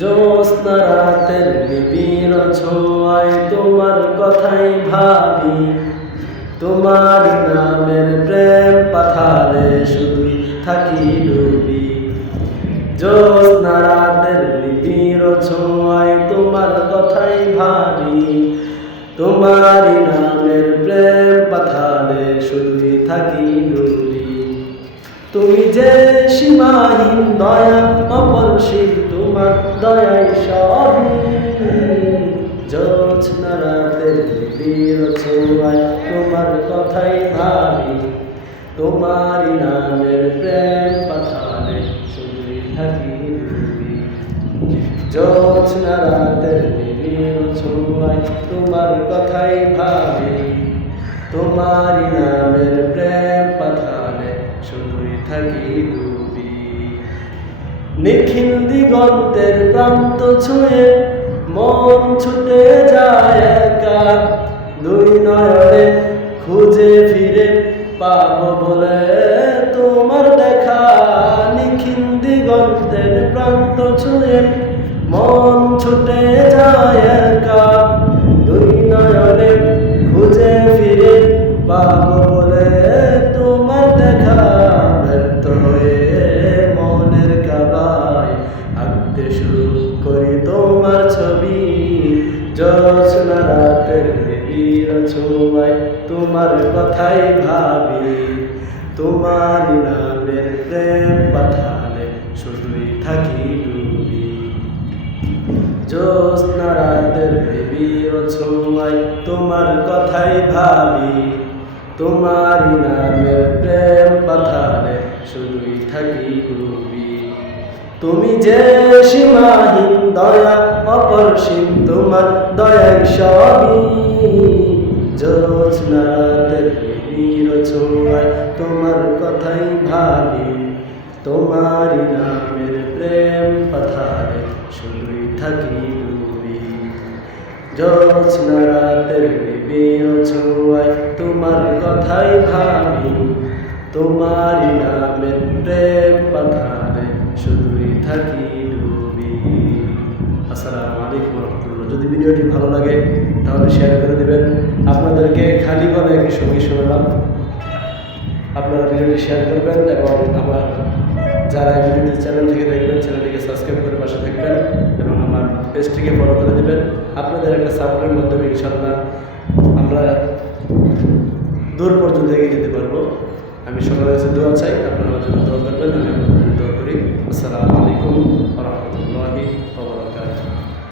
জ্যোৎস্না রাতের নিবিড় ছোঁয়ায় তোমার কথাই ভাবি, তোমার নামের প্রেম পাথারে শুধুই থাকি ডুবি। জ্যোৎস্না রাতের নিবিড় ছোঁয়ায় তোমার কথাই ভাবি, তোমার নামের প্রেম পাথারে শুধুই থাকি ডুবি। তুমি যে সীমাহীন দয়া অপরশীল, তোমার দয়াই সবই। জ্যোৎস্না রাতের নিবিড় ছোঁয়ায় তোমার কথাই ভাবি, তোমার নামের প্রেম পাথারে শুধুই থাকি ডুবি। জ্যোৎস্না রাতের নিবিড় ছোঁয়ায় তোমার কথাই ভাবি, তোমার নামের প্রেম পাথারে শুধুই থাকি ডুবি। নিখিল দিগন্তের প্রান্ত ছুঁয়ে মন ছুটে যায় একা, দুই নয়নে খুঁজে ফিরে পাবো বলে তোমার দেখা। নিখিল দিগন্তের প্রান্ত ছুঁয়ে মন ছুটে যায় একা, দুই নয়নে খুঁজে ফিরে পাবো বলে তোমার দেখা। ব্যর্থ হয়ে মনের কাবায় আঁকতে শুরু করি তোমার ছবি। জ্যোৎস্না রাতের নিবিড় ছোঁয়ায় তোমার কথাই ভাবি, তোমার নামের প্রেম পাথারে শুধুই থাকি ডুবি। জ্যোৎস্না রাতের নিবিড় ছোঁয়ায় তোমার কথাই ভাবি, তোমার নামের প্রেম পাথারে শুধুই থাকি ডুবি। তুমি যে সীমাহীন দয়া অপরসীম, তোমার দয়াই সবই। জ্যোৎস্না রাতের নিবিড় ছোঁয়ায় তোমার কথাই ভাবি, তোমার নামের প্রেম পাথারে শুধুই থাকি ডুবি। জ্যোৎস্না রাতের নিবিড় ছোঁয়ায় তোমার কথাই ভাবি, তোমার নামের প্রেম পাথারে শুধুই থাকি ডুবি। আসসালামু আলাইকুম রহমতুল্লাহ। যদি ভিডিওটি ভালো লাগে তাহলে শেয়ার করে দেবেন। আপনাদেরকে খালি গলায় একটি সঙ্গীত শোনালাম, আপনারা ভিডিওটি শেয়ার করবেন এবং আমার যারা ভিডিওটি চ্যানেল থেকে দেখবেন চ্যানেলটিকে সাবস্ক্রাইব করে পাশে থাকবেন এবং আমার পেজটিকে ফলো করে দেবেন। আপনাদের একটা সাপোর্টের মাধ্যমে ইনশাআল্লাহ আমরা দূর পর্যন্ত এগিয়ে যেতে পারবো। আমি সবার কাছে দোয়া চাই, আপনারা আমার জন্য দোয়া করবেন, আমি আপনাদের জন্য দোয়া করি। আসসালামু আলাইকুম।